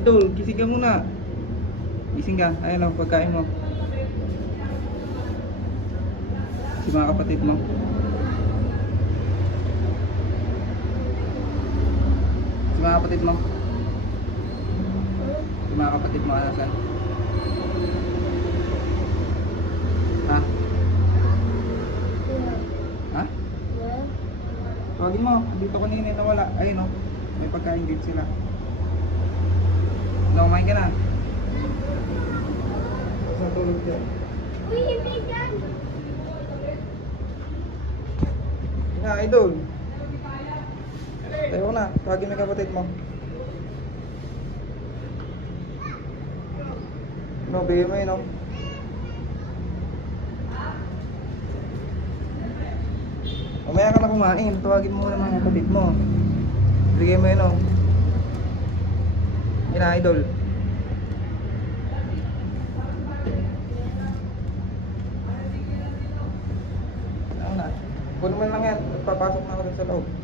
Idol, gising ka muna. Gising ka. Ayan o, pagkain mo. Si mga kapatid mo. Si mga kapatid mo. Si mga kapatid mo, alasan. Ha? Ha? Tawagin mo. Dito kanina nawala. Ayun o. May pagkain din sila. Kumain ka na. Natulog dyan. Uy, hindi dyan. Nga, idol. Tayo na. Tawagin mo yung kapatid mo. No, bigyan mo yun, no? Mamaya ka na kumain. Tawagin mo muna mga kapatid mo. Bigyan mo yun, no? Yun na, idol. Ano na? Kunin mo lang yan. Papasok na ako rin sa loob.